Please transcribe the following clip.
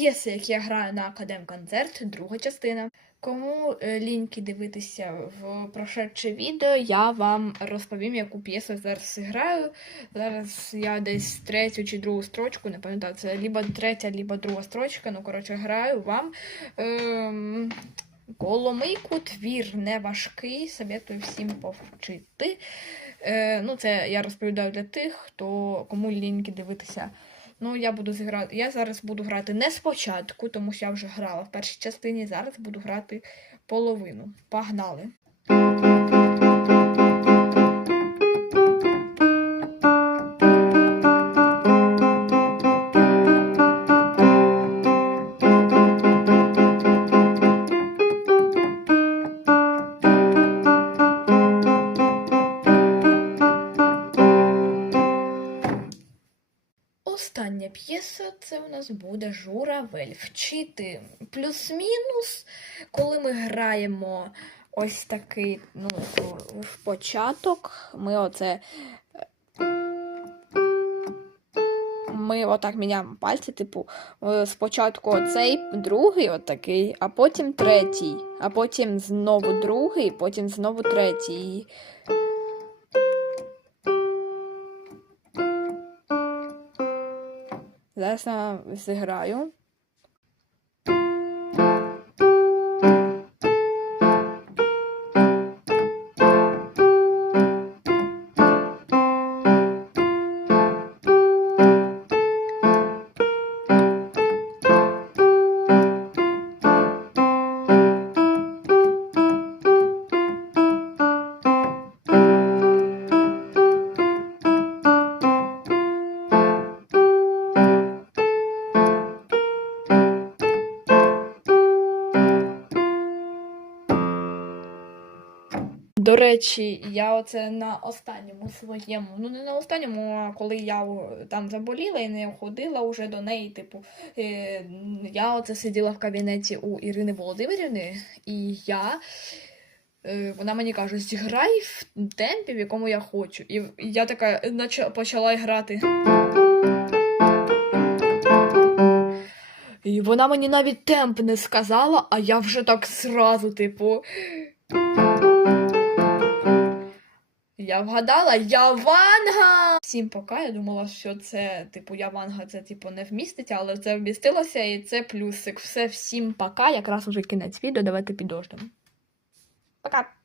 п'єси, які я граю на Академ-концерт, друга частина. Кому е, ліньки дивитися в прошедше відео, я вам розповім, яку п'єсу зараз граю. Зараз я десь третю чи другу строчку, не пам'ятаю, це либо третя, либо друга строчка. Ну, коротше, граю вам. Ем... Коломийку твір не важкий, советую всім повчити. Е, ну, це я розповідаю для тих, хто кому ліньки дивитися. Ну, я буду зіграти. Я зараз буду грати не спочатку, тому що я вже грала в першій частині. Зараз буду грати половину. Погнали! Остання п'єса це у нас буде Журавель. Вчити плюс-мінус, коли ми граємо ось такий ну, в початок, ми оце. Ми отак міняємо пальці, типу, спочатку оцей другий, отакий, а потім третій, а потім знову другий, потім знову третій. Зараз я зіграю. До речі, я оце на останньому своєму, ну не на останньому, а коли я там заболіла і не ходила уже до неї, типу, е, я оце сиділа в кабінеті у Ірини Володимирівни, і я. е, Вона мені каже, зіграй в темпі, в якому я хочу. І я така почала грати. І вона мені навіть темп не сказала, а я вже так зразу, типу. Я вгадала, Яванга! Всім пока. Я думала, що це, типу, Яванга це типу не вміститься, але це вмістилося і це плюсик. Все, всім пока. Якраз уже кінець відео. Давайте підождемо. Пока!